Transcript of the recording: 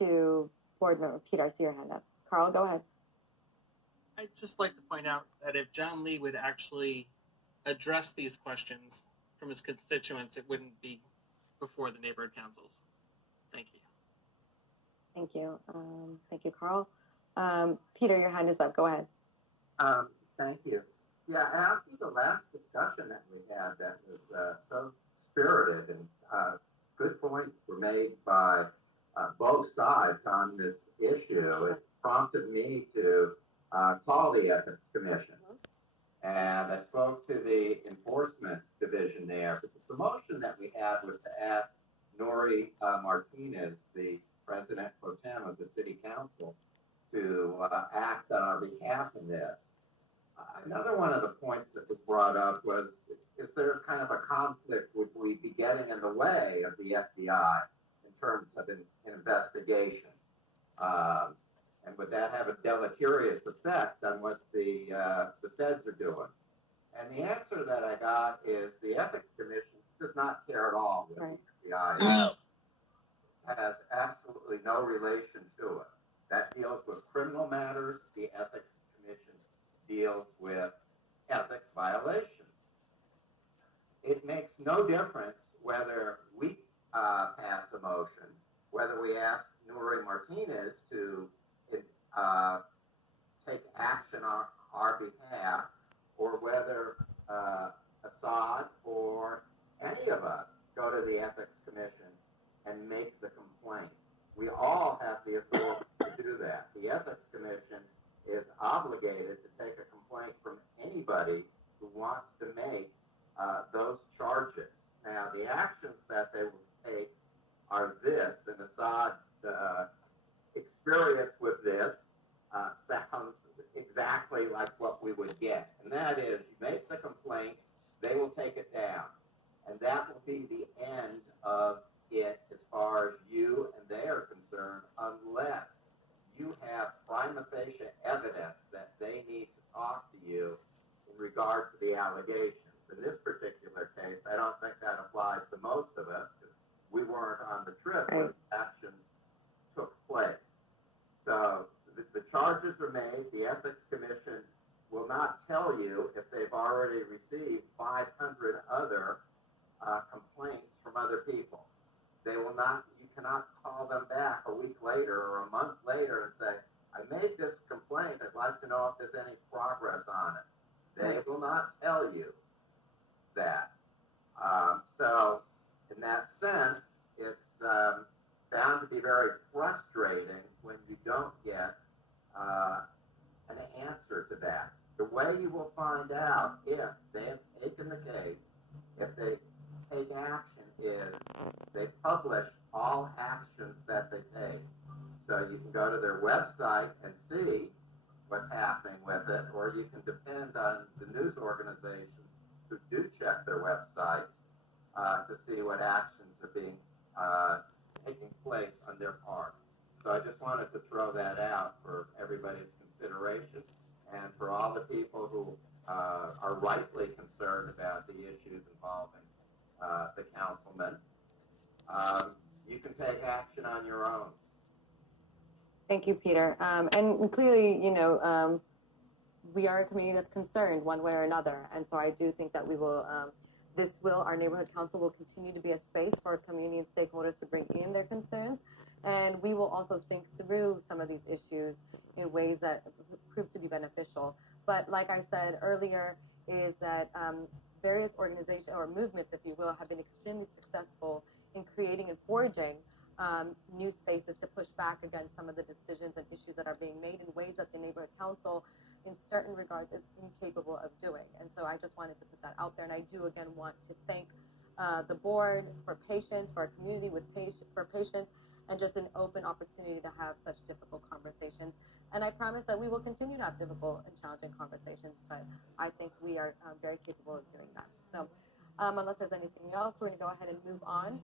to Board Member Peter. I see your hand up. Carl, go ahead. I'd just like to point out that if John Lee would actually address these questions from his constituents, it wouldn't be before the neighborhood councils. Thank you. Thank you. Thank you, Carl. Peter, your hand is up. Go ahead. Thank you. Yeah, after the last discussion that we had that was so spirited and good points were made by both sides on this issue, it prompted me to call the Ethics Commission. And I spoke to the Enforcement Division there. But the promotion that we had was to ask Nori Martinez, the President Pro Tem of the City Council, to act on our behalf in this. Another one of the points that was brought up was, is there kind of a conflict would we be getting in the way of the FBI in terms of an investigation? And would that have a deleterious effect on what the feds are doing? And the answer that I got is the Ethics Commission does not care at all with the FBI. No. Has absolutely no relation to it. That deals with criminal matters. The Ethics Commission deals with ethics violations. It makes no difference whether we pass a motion, whether we ask Nuri Martinez to take action on our behalf, or whether Assad or any of us go to the Ethics Commission and make the complaint. We all have the authority to do that. The Ethics Commission is obligated to take a complaint from anybody who wants to make those charges. Now, the actions that they will take are this, and Assad's experience with this sounds exactly like what we would get. And that is, you make the complaint, they will take it down. And that will be the end of it as far as you and they are concerned, unless you have prima facie evidence that they need to talk to you in regard to the allegations. In this particular case, I don't think that applies to most of us, because we weren't on the trip when the actions took place. So the charges are made. The Ethics Commission will not tell you if they've already received 500 other complaints from other people. They will not. You cannot call them back a week later or a month later and say, I made this complaint. I'd like to know if there's any progress on it. They will not tell you that. So in that sense, it's bound to be very frustrating when you don't get an answer to that. The way you will find out if they have taken the case, if they take action, is they publish all actions that they take. So you can go to their website and see what's happening with it, or you can depend on the news organizations who do check their websites to see what actions are being taking place on their part. So I just wanted to throw that out for everybody's consideration, and for all the people who are rightly concerned about the issues involving the councilman. You can take action on your own. Thank you, Peter. And clearly, you know, we are a community that's concerned one way or another. And so I do think that we will, our neighborhood council will continue to be a space for community and stakeholders to bring in their concerns. And we will also think through some of these issues in ways that prove to be beneficial. But like I said earlier, is that various organizations or movements, if you will, have been extremely successful in creating and forging new spaces to push back against some of the decisions and issues that are being made in ways that the neighborhood council, in certain regards, is incapable of doing. And so I just wanted to put that out there. And I do, again, want to thank the board for patience, for our community for patience, and just an open opportunity to have such difficult conversations. And I promise that we will continue to have difficult and challenging conversations, but I think we are very capable of doing that. So unless there's anything else, we're going to go ahead and move on.